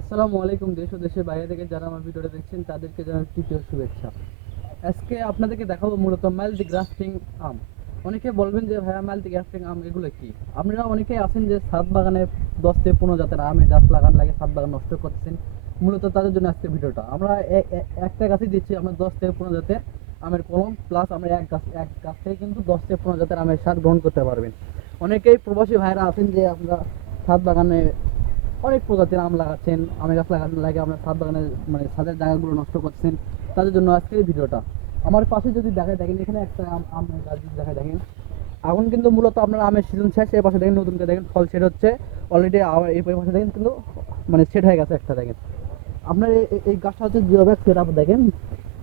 আসসালামু আলাইকুম। দেশ ও দেশের বাইরে থেকে যারা আমার ভিডিওটা দেখছেন তাদেরকে জানাই তৃতীয় শুভেচ্ছা। আজকে আপনাদেরকে দেখাবো মূলত মাল্টি গ্রাফটিং আম। অনেকে বলবেন যে ভাইয়া মাল্টি গ্রাফটিং আম এগুলো কি? আপনারা অনেকেই আছেন যে ছাদ বাগানে 10 থেকে 15 জাতের আমের গাছ লাগান লাগে, ছাদ বাগান নষ্ট করতেছেন। মূলত তাদের জন্য আজকে ভিডিওটা। আমরা একটা গাছই দিচ্ছি আমরা 10 থেকে 15 জাতের আমের কলম, প্লাস আমরা এক গাছ থেকে কিন্তু 10 থেকে 15 জাতের আমের স্বাদ গ্রহণ করতে পারবেন। অনেকেই প্রবাসী ভাইরা আছেন যে আমরা ছাদ বাগানে অনেক প্রজাতির আম লাগাচ্ছেন, আমের গাছ লাগানো লাগে, আপনার ছাদ বাগানের মানে ছাদের জায়গাগুলো নষ্ট করছেন। তাদের জন্য আজকের এই ভিডিওটা। আমার পাশে যদি দেখায় দেখেন, এখানে একটা আমের গাছ যদি দেখায় দেখেন, এখন কিন্তু মূলত আপনার আমের সিজন শেষ। এর পাশে দেখেন নতুন করে দেখেন ফল সেট হচ্ছে অলরেডি। এই পাশে দেখেন কিন্তু মানে সেট হয়ে গেছে একটা দেখেন। আপনার এই গাছটা হচ্ছে যেভাবে সেট আপ দেখেন,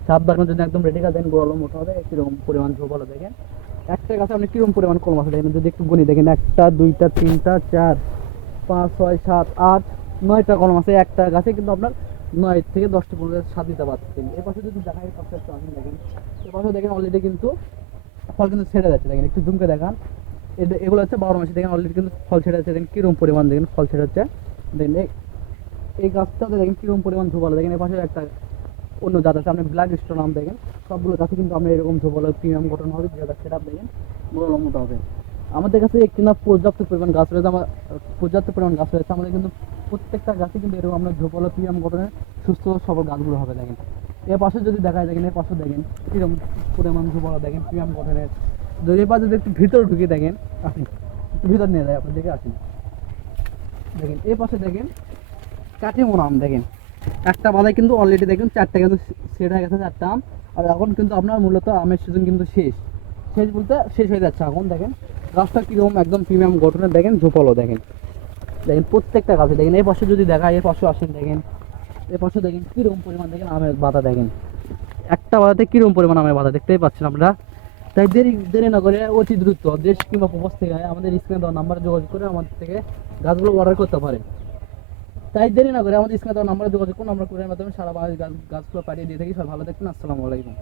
ছাদ বাগানোর জন্য একদম রেডি করে দেখেন, গোড়ালো মোটা হবে, কিরকম পরিমাণ ঝোপালো দেখেন। একটা গাছে আপনি কিরকম পরিমাণ কলম আছে দেখেন, যদি একটু গুনি দেখেন, একটা দুইটা তিনটা চার 5 6 7 8 9টা কলম আছে একটা গাছে, কিন্তু আপনার 9 থেকে 10টা পর্যন্ত স্বাদ দিতে পারছেন। এ পাশে যদি দেখায় পাশে একটু আসেন দেখেন, এ পাশে দেখেন অলরেডি কিন্তু ফল কিন্তু ছেড়ে যাচ্ছে দেখেন, একটু জুমকে দেখান। এগুলো হচ্ছে 12 মাসে দেখেন অলরেডি কিন্তু ফল ছেড়ে যাচ্ছে দেখেন, কিরকম পরিমাণ দেখেন ফল ছেড়ে যাচ্ছে দেখেন। এই গাছটাতে দেখেন কিরকম পরিমাণ ঝোপালো দেখেন। এ পাশে একটা অন্য জাত আছে, আপনি ব্ল্যাক স্টোন আম দেখেন, সবগুলো গাছে কিন্তু আপনার এরকম ঝোপালো প্রিমিয়াম গঠন হবে, যেটা সেট আপ দেখেন মোটা মোটা হবে। আমাদের কাছে একটি না পর্যাপ্ত পরিমাণ গাছ রয়েছে, পর্যাপ্ত পরিমাণ গাছ রয়েছে আমাদের, কিন্তু প্রত্যেকটা গাছে কিন্তু এরকম আমরা ঝোপালো প্রিমিয়াম গঠনের সুস্থ সবল গাছগুলো হবে দেখেন। এর পাশে যদি দেখায় দেখেন, এর পাশে দেখেন কিরকম পরিমাণ ঝোপালো দেখেন প্রিমিয়াম গঠনের। যদি এবার যদি একটু ভিতরে ঢুকে দেখেন, আসেন একটু ভিতর নিয়ে যায় আপনার দেখে আসেন দেখেন। এই পাশে দেখেন কাটিমন আম দেখেন, একটা বাদায় কিন্তু অলরেডি দেখেন চারটা কিন্তু সেট হয়ে গেছে, চারটা আম। আর এখন কিন্তু আপনার মূলত আমের সিজন কিন্তু শেষ, শেষ বলতে শেষ হয়ে যাচ্ছে এখন দেখেন। গাছটা কীরকম একদম প্রিমিয়াম গঠনের দেখেন, ঝোপালো দেখেন দেখেন প্রত্যেকটা গাছে দেখেন। এই পাশে যদি দেখায়, এর পাশে আসেন দেখেন, এর পাশে দেখেন কীরকম পরিমাণ দেখেন আমের বাতা দেখেন, একটা বাতাতে কীরকম পরিমাণ আমের বাতা দেখতেই পাচ্ছেন আপনারা। তাই দেরি দেরি না করে অতি দ্রুত দেশ কিংবা প্রবাস থেকে আমাদের স্ক্রিনে দেওয়া নাম্বারে যোগাযোগ করে আমাদের থেকে গাছগুলো অর্ডার করতে পারেন। তাই দেরি না করে আমাদের স্ক্রিনে দেওয়া নাম্বারে যোগাযোগ করুন, আমরা কুরিয়ারের মাধ্যমে সারা বাংলাদেশ গাছগুলো পাঠিয়ে দিয়ে থাকি। সব ভালো থাকবেন, আসসালামু আলাইকুম।